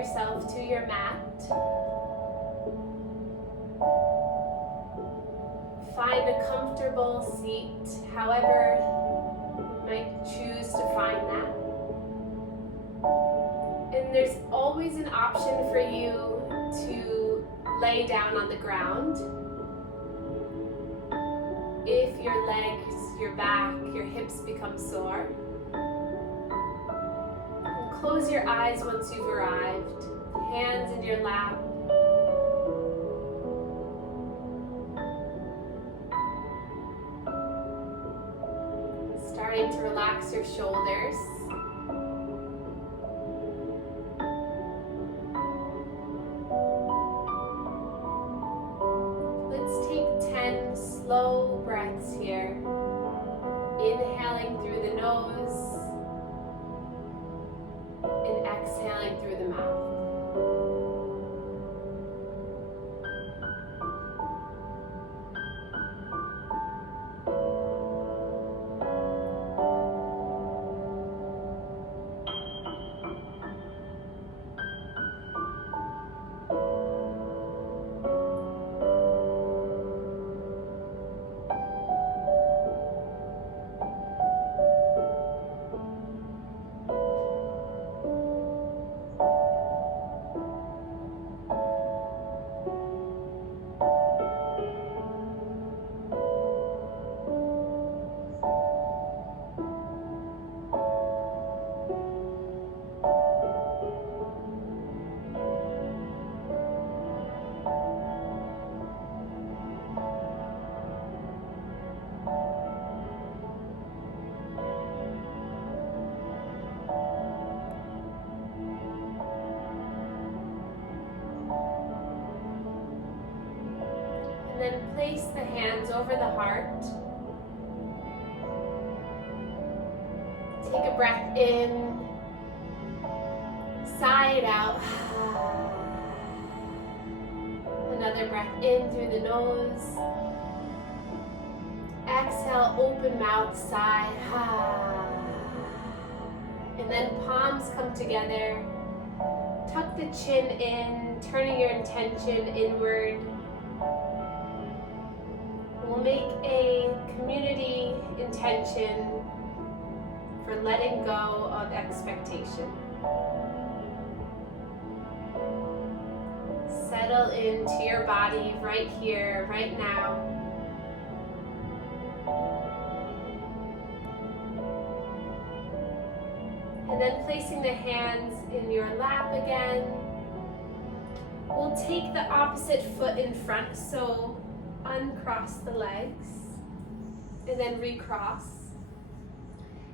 yourself to your mat. Find a comfortable seat, however you might choose to find that. And there's always an option for you to lay down on the ground. If your legs, your back, your hips become sore. And close your eyes once you've arrived. Hands in your lap. Starting to relax your shoulders. Let's take 10 slow breaths here. Inhaling through the nose and exhaling through the mouth. Then place the hands over the heart. Take a breath in, sigh it out. Another breath in through the nose. Exhale, open mouth, sigh. And then palms come together. Tuck the chin in, turning your intention inward. We'll make a community intention for letting go of expectation. Settle into your body right here, right now. And then placing the hands in your lap again. We'll take the opposite foot in front, so uncross the legs, and then recross.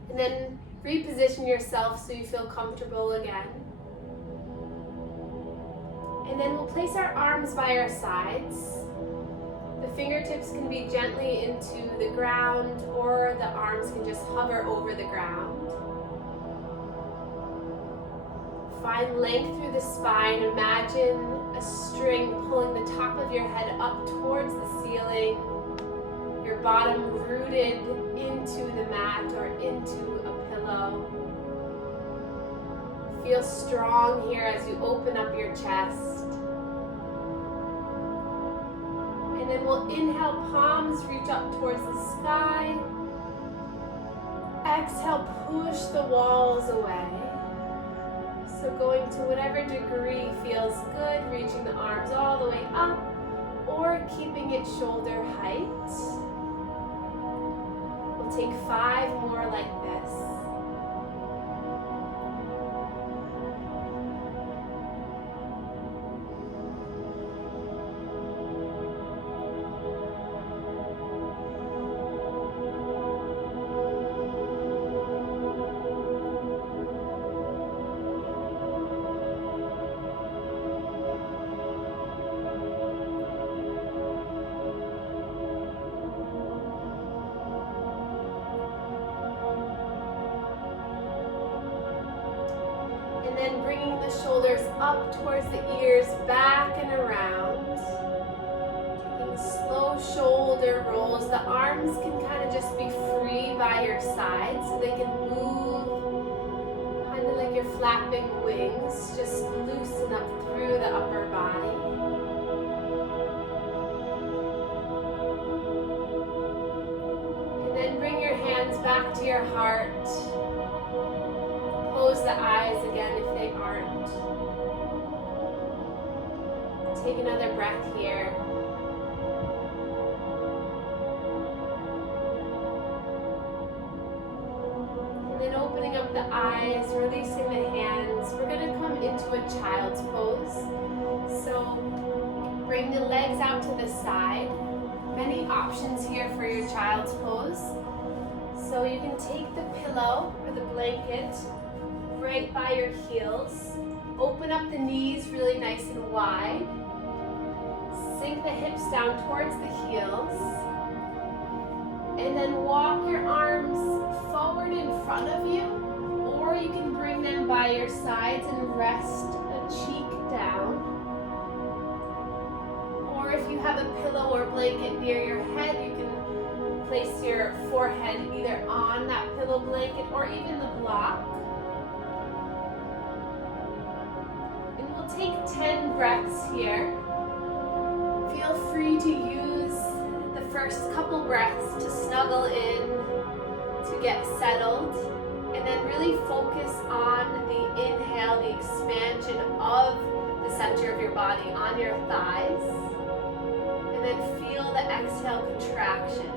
And then reposition yourself so you feel comfortable again. And then we'll place our arms by our sides. The fingertips can be gently into the ground, or the arms can just hover over the ground. Find length through the spine. Imagine a string pulling the top of your head up towards the ceiling. Your bottom rooted into the mat or into a pillow. Feel strong here as you open up your chest. And then we'll inhale, palms reach up towards the sky. Exhale, push the walls away. So going to whatever degree feels good, reaching the arms all the way up or keeping it shoulder height. We'll take 5 more like this. And then bringing the shoulders up towards the ears, back and around. Taking slow shoulder rolls. The arms can kind of just be free by your side so they can move kind of like your flapping wings, just loosen up through the upper body. And then bring your hands back to your heart. Close the eyes again if they aren't. Take another breath here. And then opening up the eyes, releasing the hands. We're going to come into a child's pose. So bring the legs out to the side. Many options here for your child's pose. So you can take the pillow or the blanket right by your heels. Open up the knees really nice and wide. Sink the hips down towards the heels. And then walk your arms forward in front of you, or you can bring them by your sides and rest a cheek down. Or if you have a pillow or blanket near your head, you can place your forehead either on that pillow blanket or even the block. And we'll take 10 breaths here. Feel free to use the first couple breaths to snuggle in, to get settled, and then really focus on the inhale, the expansion of the center of your body on your thighs, and then feel the exhale contraction.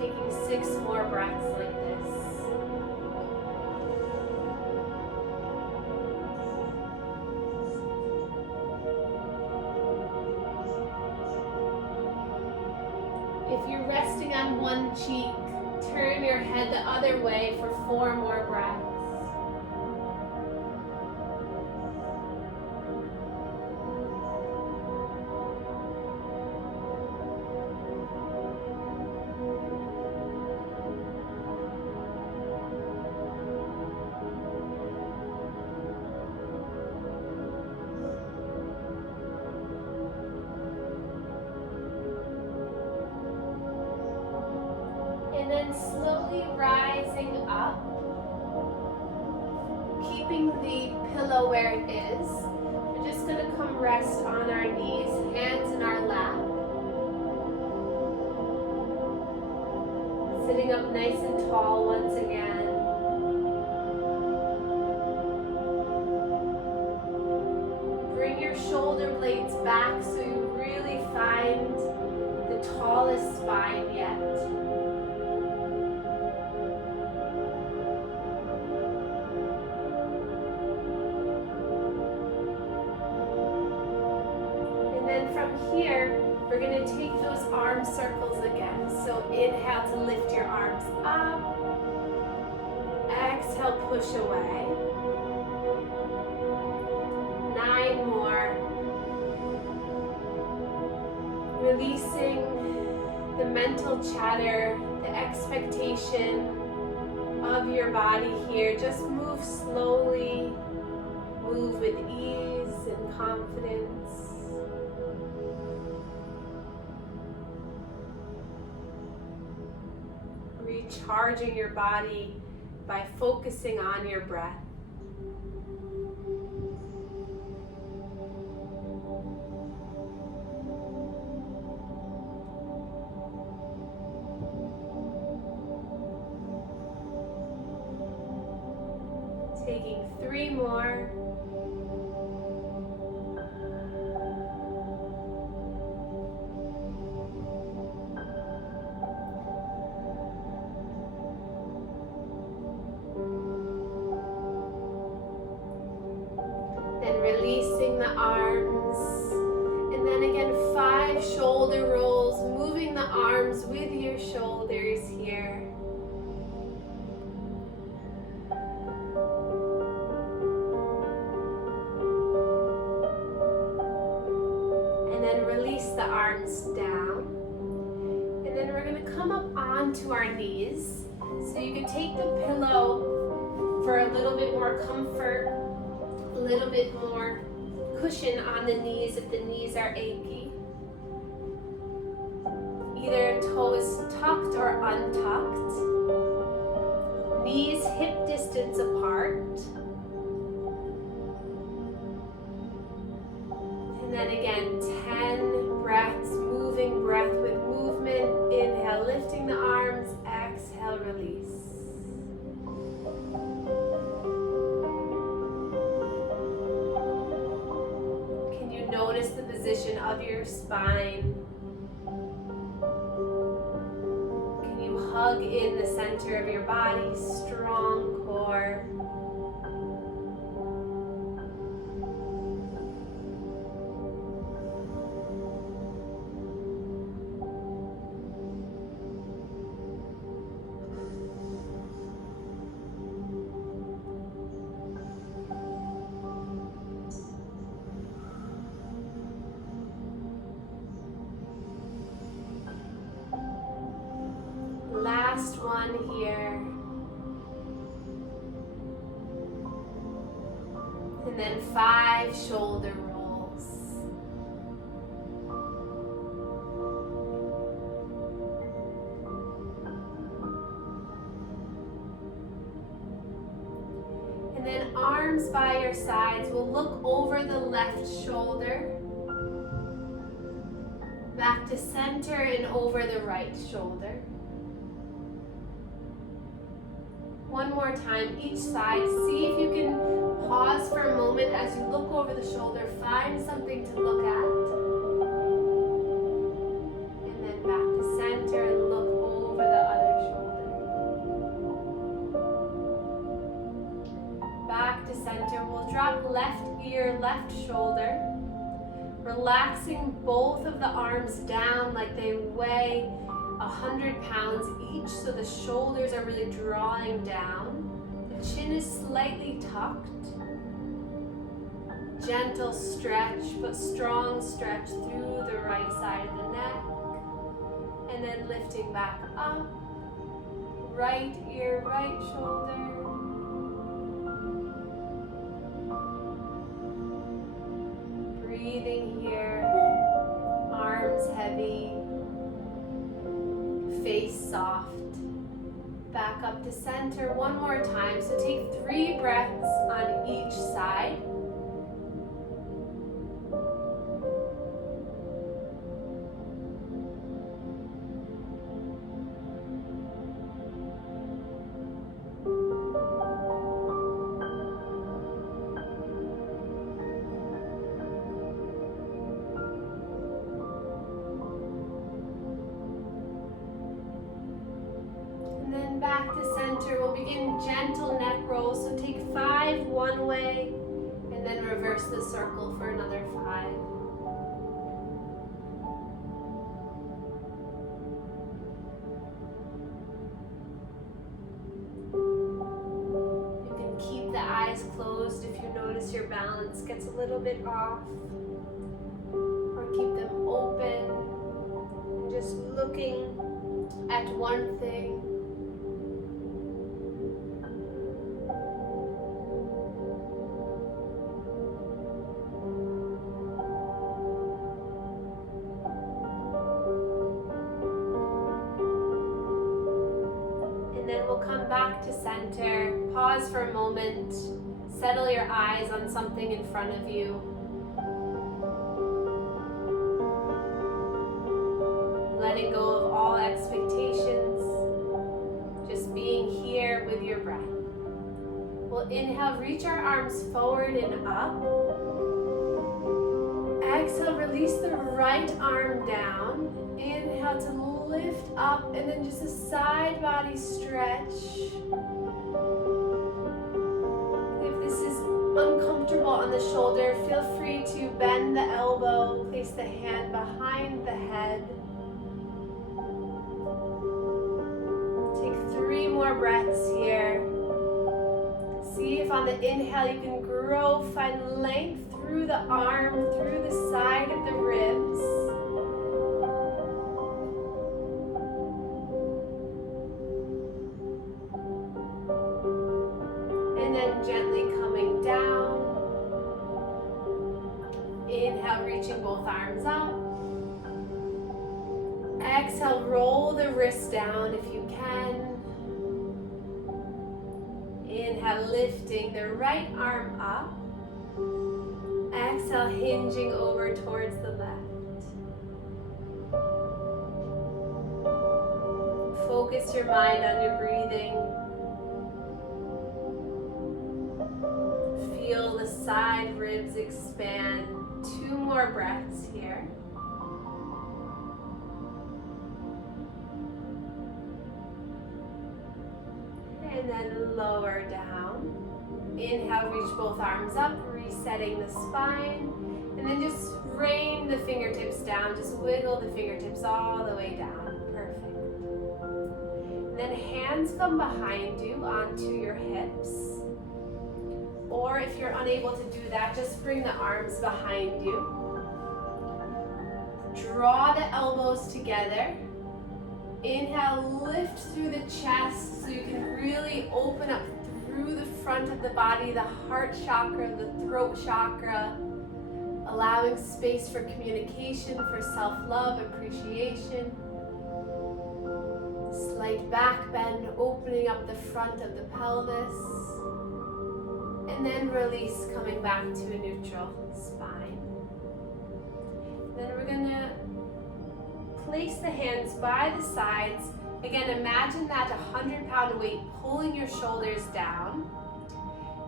Taking 6 more breaths like this. If you're resting on one cheek, turn your head the other way for 4 more breaths. And then slowly rising up, keeping the pillow where it is. We're just going to come rest on our knees, hands in our lap. Sitting up nice and tall once again. Bring your shoulder blades back so you really find the tallest spine yet. Here, we're going to take those arm circles again. So inhale to lift your arms up. Exhale, push away. 9 more. Releasing the mental chatter, the expectation of your body here. Just move slowly, move with ease and confidence. Recharging your body by focusing on your breath. Taking 3 more. Releasing the arms, and then again 5 shoulder rolls, moving the arms with your shoulders here. And then release the arms down. And then we're going to come up onto our knees. So you can take the pillow for a little bit more comfort. A little bit more cushion on the knees if the knees are achy. Either toes tucked or untucked. Knees hip distance apart. And then again, 10 breaths, moving breath with movement. Inhale, lifting the arms. Exhale, release. Can you notice the position of your spine? Can you hug in the center of your body? Strong core. Last one here. And then 5 shoulder rolls. And then arms by your sides. We'll look over the left shoulder. Back to center and over the right shoulder. One more time, each side. See if you can pause for a moment as you look over the shoulder. Find something to look at. And then back to center and look over the other shoulder. Back to center. We'll drop left ear, left shoulder. Relaxing both of the arms down like they weigh 100 pounds each, so the shoulders are really drawing down. The chin is slightly tucked. Gentle stretch, but strong stretch through the right side of the neck. And then lifting back up. Right ear, right shoulder. Breathing here. Arms heavy. Face soft. Back up to center one more time. So take 3 breaths on each side. Back to center. We'll begin gentle neck rolls. So take 5 one way and then reverse the circle for another 5. You can keep the eyes closed if you notice your balance gets a little bit off, or keep them open and just looking at one thing. Back to center. Pause for a moment. Settle your eyes on something in front of you. Letting go of all expectations. Just being here with your breath. We'll inhale, reach our arms forward and up. Exhale, release the right arm down. Inhale to lift up, and then just a side body stretch. If this is uncomfortable on the shoulder, feel free to bend the elbow, place the hand behind the head. Take 3 more breaths here. See if on the inhale you can grow, find length through the arm, through the side of the ribs. Gently coming down. Inhale, reaching both arms up. Exhale, roll the wrists down if you can. Inhale, lifting the right arm up. Exhale, hinging over towards the left. Focus your mind on your breathing. Feel the side ribs expand. 2 more breaths here. And then lower down. Inhale, reach both arms up, resetting the spine. And then just rain the fingertips down. Just wiggle the fingertips all the way down. Perfect. And then hands come behind you onto your hips. Or if you're unable to do that, just bring the arms behind you. Draw the elbows together. Inhale, lift through the chest so you can really open up through the front of the body, the heart chakra, the throat chakra, allowing space for communication, for self-love, appreciation. Slight back bend, opening up the front of the pelvis. And then release, coming back to a neutral spine. Then we're gonna place the hands by the sides. Again, imagine that 100-pound weight pulling your shoulders down.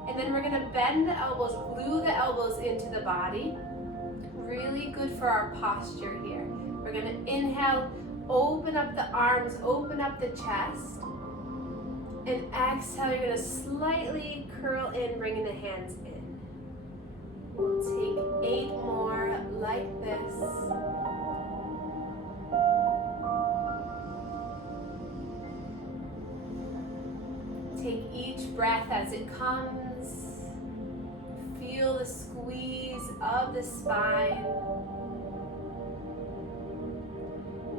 And then we're gonna bend the elbows, glue the elbows into the body. Really good for our posture here. We're gonna inhale, open up the arms, open up the chest. And exhale, you're gonna slightly curl in, bringing the hands in. We'll take 8 more like this. Take each breath as it comes. Feel the squeeze of the spine,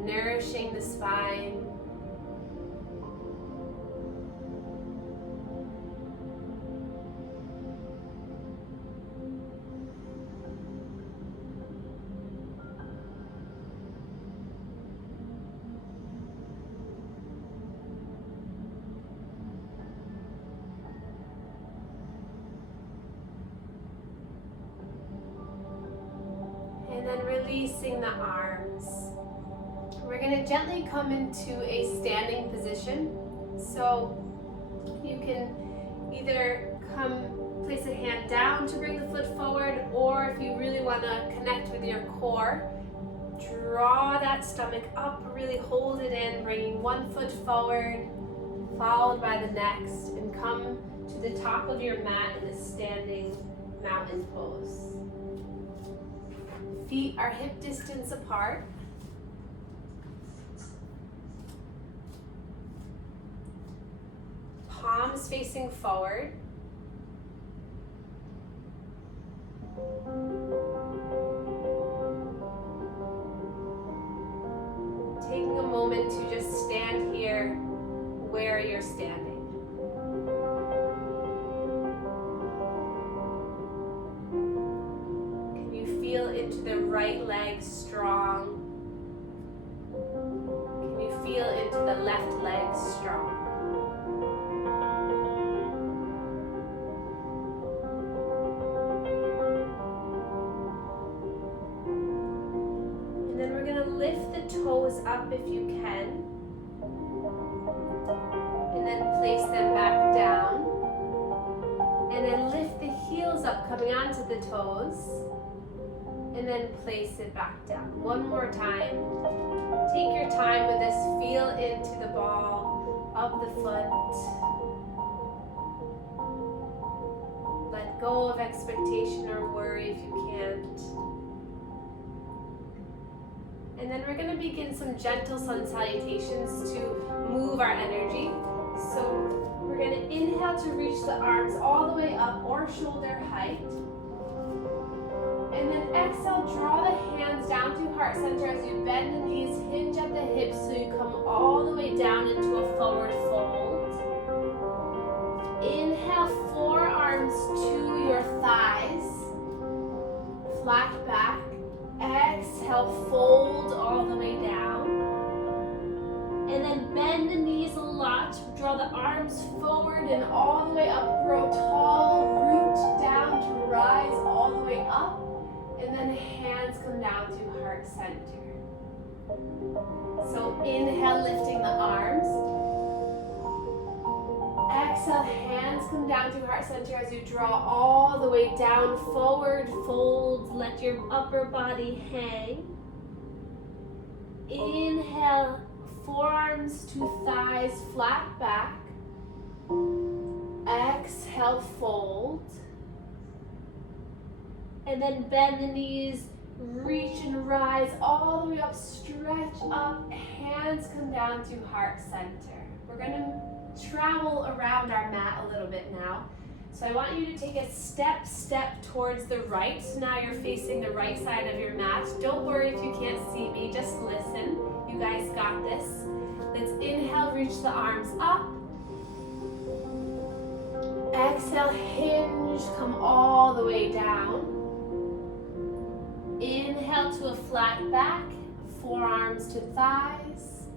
nourishing the spine. And then releasing the arms. We're going to gently come into a standing position. So you can either place a hand down to bring the foot forward, or if you really want to connect with your core, draw that stomach up, really hold it in, bringing one foot forward, followed by the next, and come to the top of your mat in a standing mountain pose. Feet are hip distance apart. Palms facing forward. Taking a moment to just stand here where you're standing. Can you feel into the right leg strong? Can you feel into the left leg strong? Lift the toes up if you can, and then place them back down, and then lift the heels up, coming onto the toes, and then place it back down. One more time. Take your time with this. Feel into the ball of the foot. Let go of expectation or worry if you can't. And then we're going to begin some gentle sun salutations to move our energy. So we're going to inhale to reach the arms all the way up or shoulder height. And then exhale, draw the hands down to heart center as you bend the knees, hinge at the hips so you come all the way down into a forward fold. Inhale, forearms to your thighs, flat back. Exhale, fold all the way down. And then bend the knees, flat. Draw the arms forward and all the way up. Grow tall, root down to rise all the way up. And then hands come down to heart center. So inhale, lifting the arms. Exhale, hands come down to heart center as you draw all the way down, forward, fold, let your upper body hang. Inhale, forearms to thighs, flat back. Exhale, fold. And then bend the knees, reach and rise all the way up, stretch up, hands come down to heart center. We're going to travel around our mat a little bit now. So I want you to take a step towards the right. So now you're facing the right side of your mat. Don't worry if you can't see me, just listen. You guys got this. Let's inhale, reach the arms up. Exhale, hinge, come all the way down. Inhale to a flat back, forearms to thighs.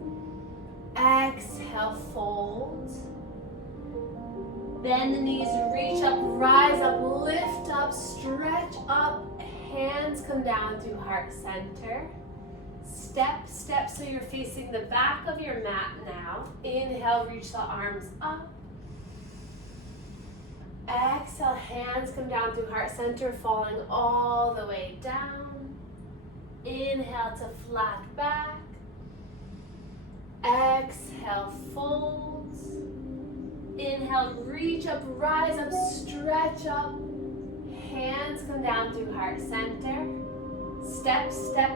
Exhale, fold. Bend the knees, reach up, rise up, lift up, stretch up. Hands come down to heart center. Step so you're facing the back of your mat now. Inhale, reach the arms up. Exhale, hands come down to heart center, falling all the way down. Inhale to flat back. Exhale, fold. Inhale, reach up, rise up, stretch up. Hands come down to heart center. Step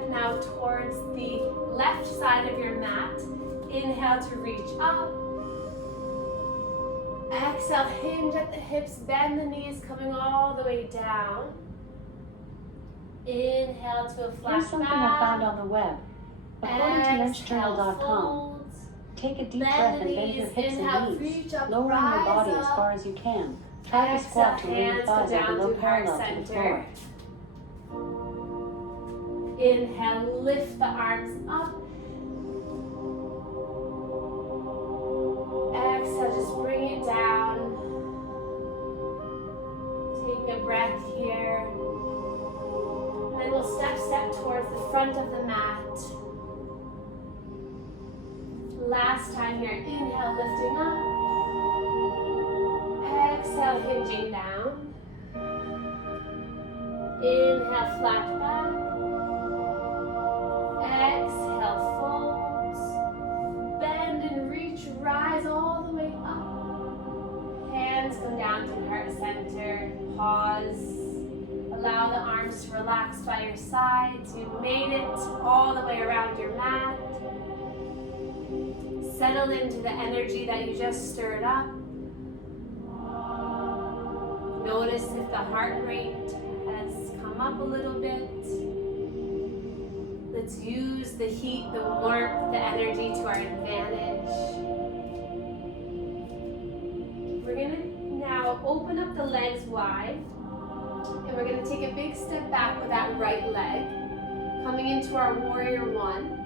now towards the left side of your mat. Inhale to reach up. Exhale, hinge at the hips, bend the knees, coming all the way down. Inhale to a flat Here's something back. I found on the web. According to menschjournal.com, take a deep breath and bend your hips and knees, lowering your body as far as you can. Try to squat to bring your thighs up below parallel to the floor. Inhale, lift the arms up. Exhale, just bring it down. Take a breath here. And then we'll step towards the front of the mat. Last time here, inhale, lifting up. Exhale, hinging down. Inhale, flat back. Exhale, fold. Bend and reach, rise all the way up. Hands come down to heart center. Pause. Allow the arms to relax by your sides. You made it all the way around your mat. Settle into the energy that you just stirred up. Notice if the heart rate has come up a little bit. Let's use the heat, the warmth, the energy to our advantage. We're going to now open up the legs wide. And we're going to take a big step back with that right leg. Coming into our warrior one.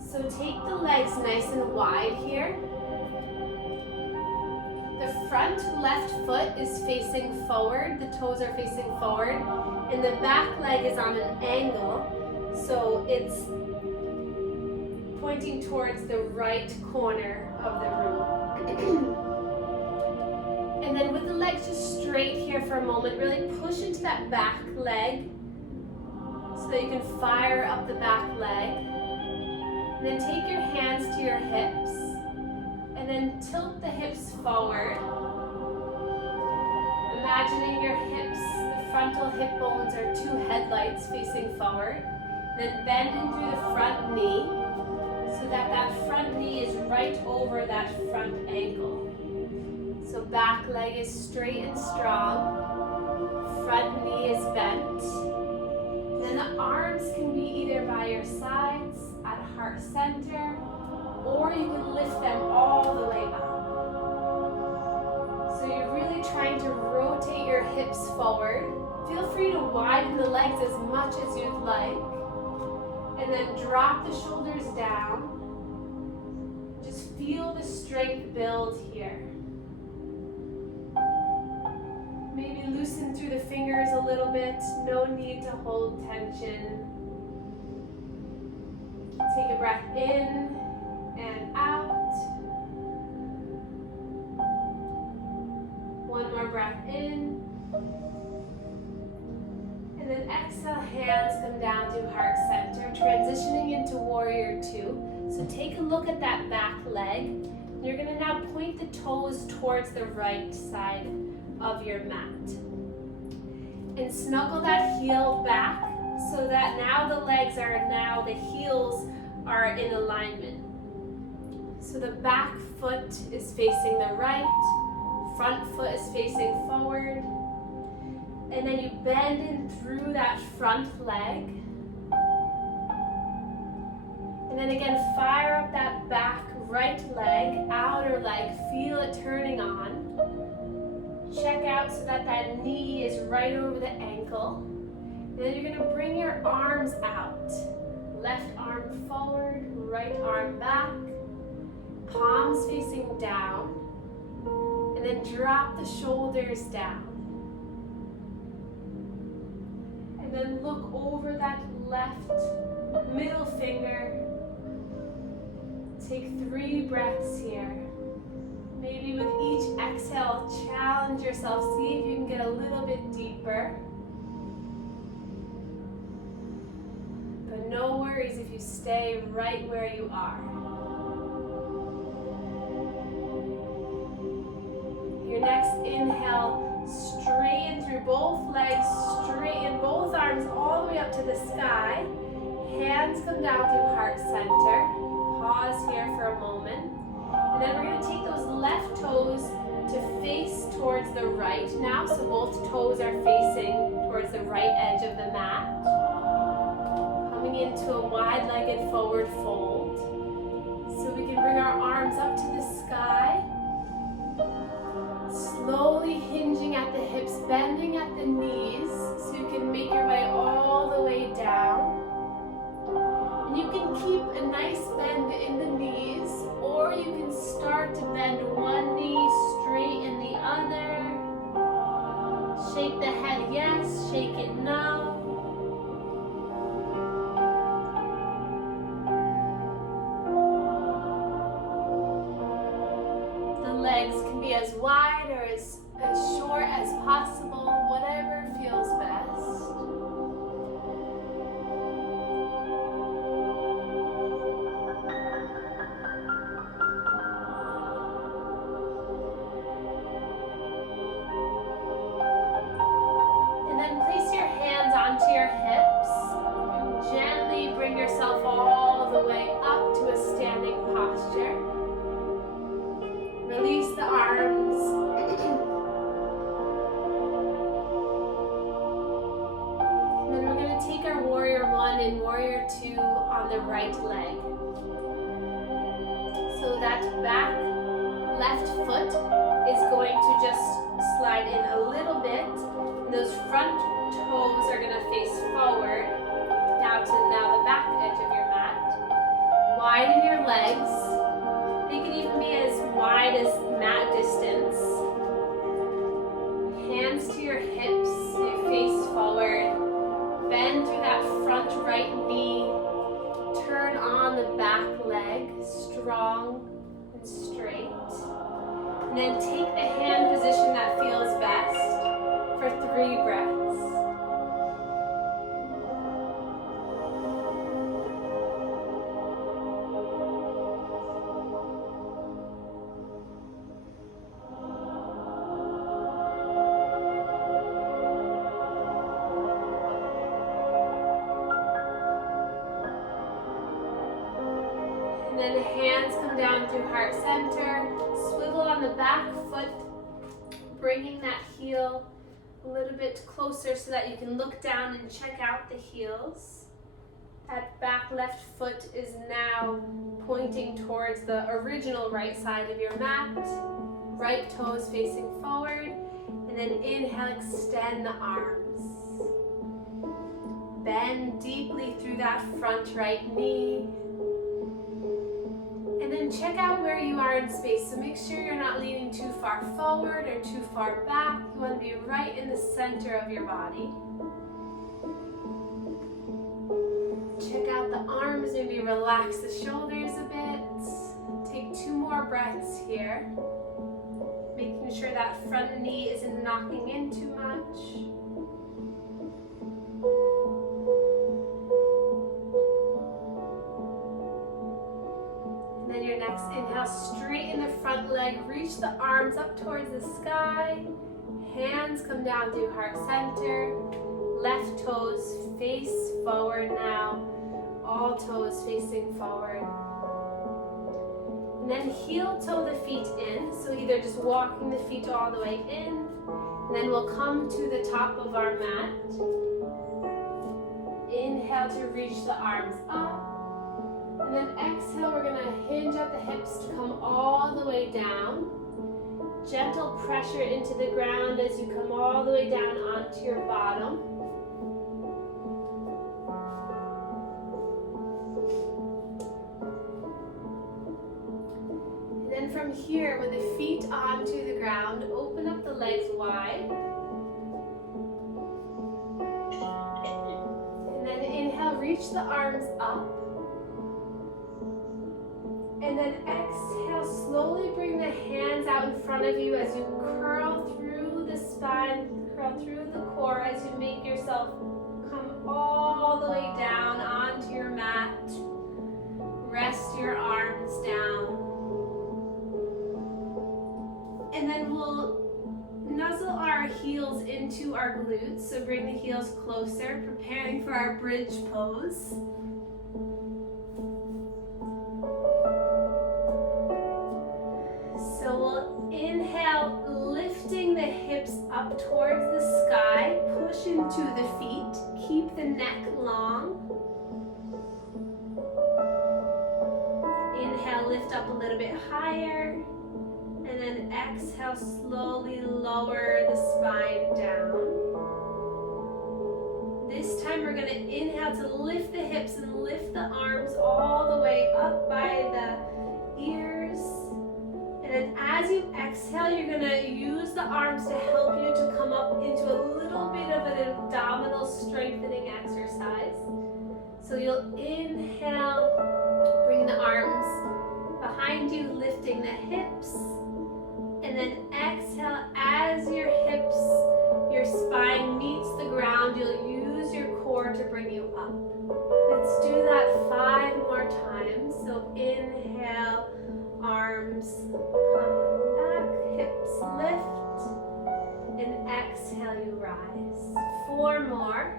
So take the legs nice and wide here. The front left foot is facing forward. The toes are facing forward. And the back leg is on an angle. So it's pointing towards the right corner of the room. And then with the legs just straight here for a moment, really push into that back leg so that you can fire up the back leg. And then take your hands to your hips and then tilt the hips forward. Imagining your hips, the frontal hip bones are two headlights facing forward. Then bend in through the front knee so that that front knee is right over that front ankle. So back leg is straight and strong, front knee is bent. Then the arms can be either by your sides at heart center, or you can lift them all the way up. So you're really trying to rotate your hips forward. Feel free to widen the legs as much as you'd like. And then drop the shoulders down. Just feel the strength build here. Maybe loosen through the fingers a little bit. No need to hold tension. Take a breath in and out. One more breath in. And then exhale, hands come down to heart center, transitioning into warrior two. So take a look at that back leg. You're gonna now point the toes towards the right side of your mat. And snuggle that heel back so that now the heels are in alignment. So the back foot is facing the right, front foot is facing forward. And then you bend in through that front leg. And then again, fire up that back right leg, outer leg, feel it turning on. Check out so that that knee is right over the ankle. And then you're gonna bring your arms out. Left arm forward, right arm back. Palms facing down. And then drop the shoulders down. And then look over that left middle finger. Take 3 breaths here. Maybe with each exhale, challenge yourself. See if you can get a little bit deeper. But no worries if you stay right where you are. Your next inhale, straighten through both legs, straighten both arms all the way up to the sky. Hands come down through heart center. Pause here for a moment. And then we're going to take those left toes to face towards the right now. So both toes are facing towards the right edge of the mat. Coming into a wide-legged forward fold. So we can bring our arms up to the sky. Slowly hinging at the hips, bending at the knees. So you can make your way all the way down. And you can keep a nice bend in the knees, or you can start to bend one knee, straighten the other. Shake the head yes, shake it no. The legs can be as wide or as short as possible, whatever feels best. The right leg. So that back left foot is going to just slide in a little bit. And those front toes are going to face forward. Now the back edge of your mat. Widen your legs. They can even be as wide as mat distance. Hands to your hips, you face forward. Bend through that front right knee. Turn on the back leg, strong and straight. And then take the hand position that feels best for 3 breaths. Then the hands come down through heart center. Swivel on the back foot, bringing that heel a little bit closer so that you can look down and check out the heels. That back left foot is now pointing towards the original right side of your mat. Right toes facing forward. And then inhale, extend the arms. Bend deeply through that front right knee. And then then check out where you are in space. So make sure you're not leaning too far forward or too far back. You want to be right in the center of your body. Check out the arms, maybe relax the shoulders a bit. Take 2 more breaths here. Making sure that front knee isn't knocking in too much. And then your next inhale, straighten the front leg, reach the arms up towards the sky. Hands come down through heart center. Left toes face forward now. All toes facing forward. And then heel toe the feet in. So either just walking the feet all the way in. And then we'll come to the top of our mat. Inhale to reach the arms up. And then exhale, we're gonna hinge at the hips to come all the way down. Gentle pressure into the ground as you come all the way down onto your bottom. And then from here, with the feet onto the ground, open up the legs wide. And then inhale, reach the arms up. And then exhale, slowly bring the hands out in front of you as you curl through the spine, curl through the core as you make yourself come all the way down onto your mat. Rest your arms down. And then we'll nuzzle our heels into our glutes. So bring the heels closer, preparing for our bridge pose. So we'll inhale, lifting the hips up towards the sky, push into the feet, keep the neck long. Inhale, lift up a little bit higher, and then exhale, slowly lower the spine down. This time we're going to inhale to lift the hips and lift the arms all the way up by the ears. And then as you exhale, you're going to use the arms to help you to come up into a little bit of an abdominal strengthening exercise. So you'll inhale, bring the arms behind you, lifting the hips. And then exhale, as your hips, your spine meets the ground, you'll use your core to bring you up. Let's do that 5 more times. So inhale, arms come back, hips lift, and exhale, you rise. 4 more.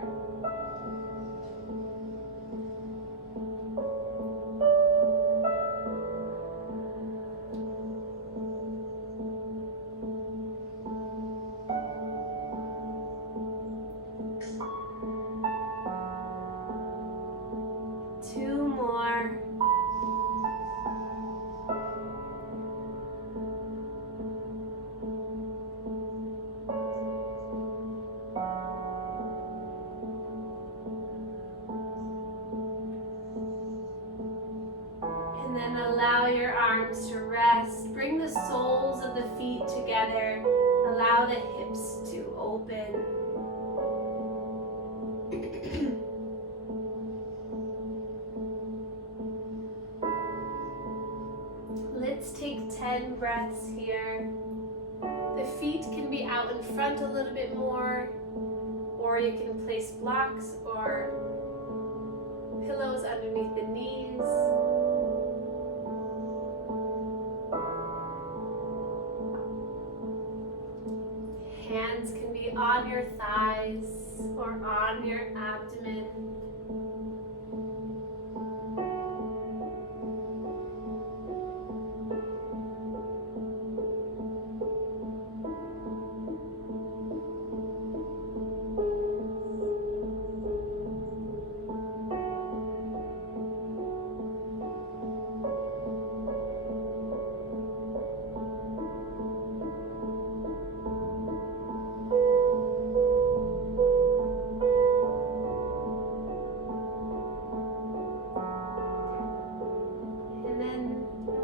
And then allow your arms to rest. Bring the soles of the feet together. Allow the hips to open. Let's take 10 breaths here. The feet can be out in front a little bit more, or you can place blocks or pillows underneath the knees. Hands can be on your thighs or on your abdomen.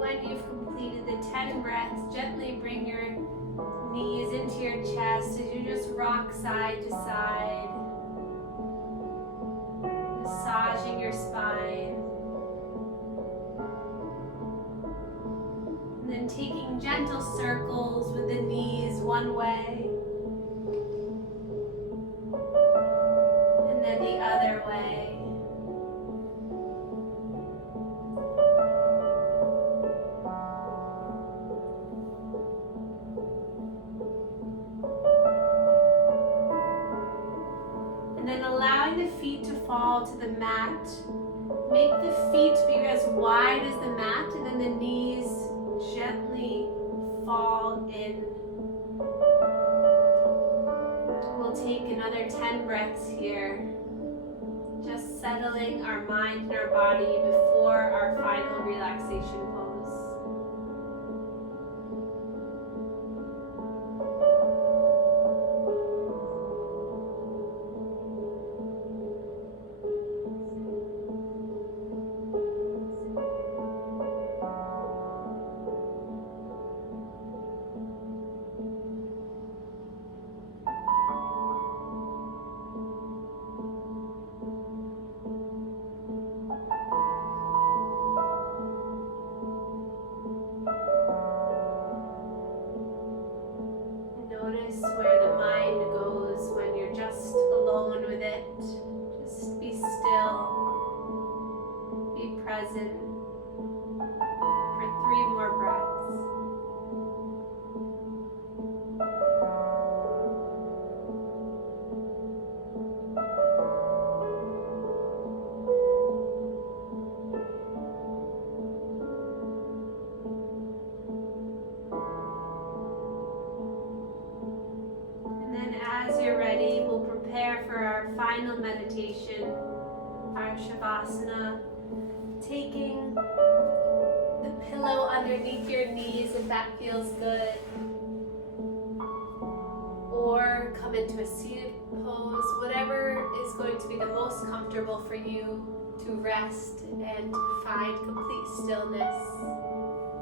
when you've completed the 10 breaths, gently bring your knees into your chest as you just rock side to side, massaging your spine. And then taking gentle circles with the knees one way and then the other way. And then allowing the feet to fall to the mat. Make the feet be as wide as the mat, and then the knees gently fall in. We'll take another 10 breaths here, just settling our mind and our body before our final relaxation pose. Notice where the mind goes when you're just alone with it. Just be still, be present for 3 more breaths. As you're ready, we'll prepare for our final meditation, our Shavasana, taking the pillow underneath your knees if that feels good, or come into a seated pose, whatever is going to be the most comfortable for you to rest and to find complete stillness.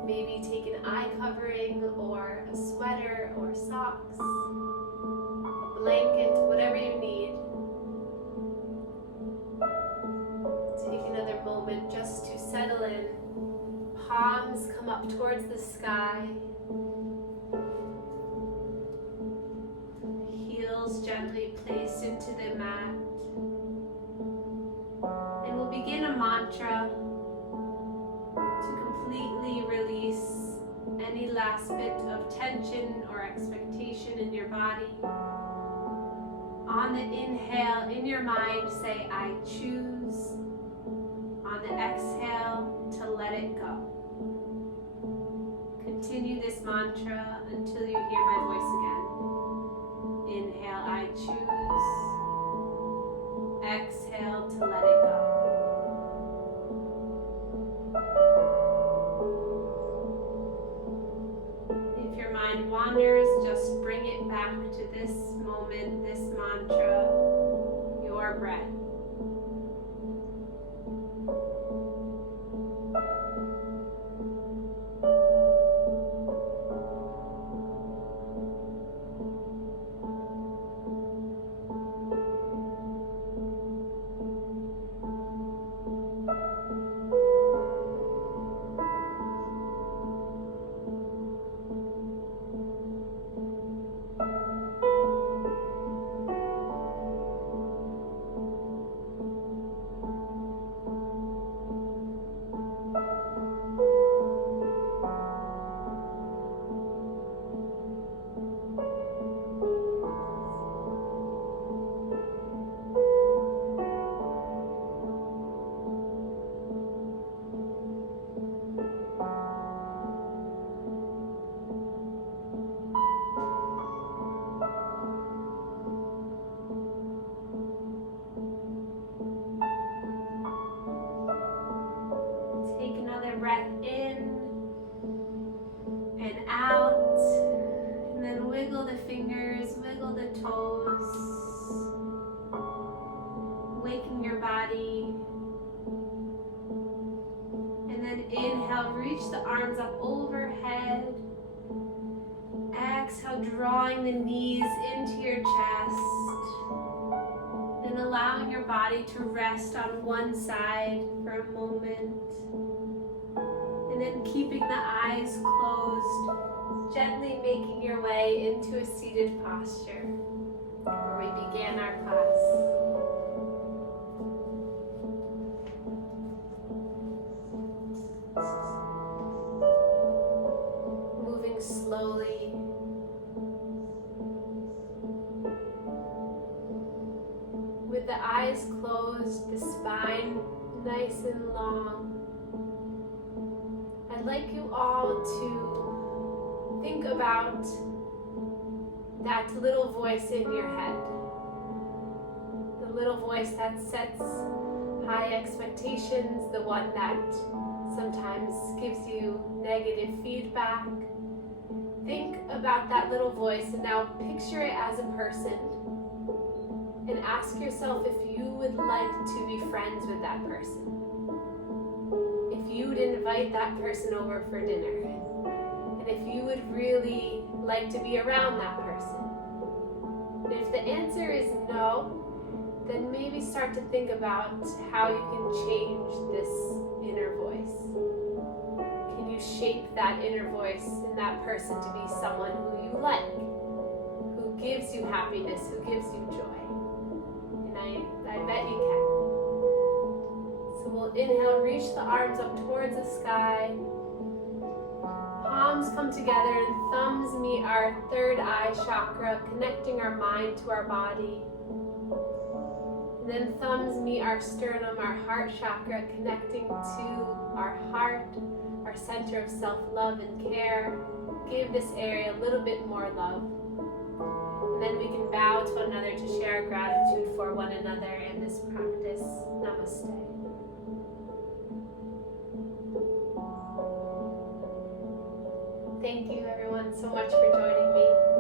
Maybe take an eye covering or a sweater or socks, blanket, whatever you need. Take another moment just to settle in. Palms come up towards the sky. Heels gently placed into the mat. And we'll begin a mantra to completely release any last bit of tension or expectation in your body. On the inhale, in your mind, say, I choose. On the exhale, to let it go. Continue this mantra until you hear my voice again. Inhale, I choose. Exhale, to let it go. If your mind wanders, just bring it back to this moment, this mantra, your breath. reach the arms up overhead. Exhale, drawing the knees into your chest. And allowing your body to rest on one side for a moment. And then keeping the eyes closed, gently making your way into a seated posture where we began our class. Moving slowly. With the eyes closed, the spine nice and long. I'd like you all to think about that little voice in your head. The little voice that sets high expectations, the one that sometimes gives you negative feedback. Think about that little voice and now picture it as a person. And ask yourself if you would like to be friends with that person. If you would invite that person over for dinner. And if you would really like to be around that person. And if the answer is no, then maybe start to think about how you can change this inner voice. Can you shape that inner voice in that person to be someone who you like, who gives you happiness, who gives you joy? I bet you can. So we'll inhale, reach the arms up towards the sky. Palms come together and thumbs meet our third eye chakra, connecting our mind to our body. And then thumbs meet our sternum, our heart chakra, connecting to our heart, our center of self-love and care. Give this area a little bit more love. And then we can bow to one another to share our gratitude for one another in this practice. Namaste. Thank you everyone so much for joining me.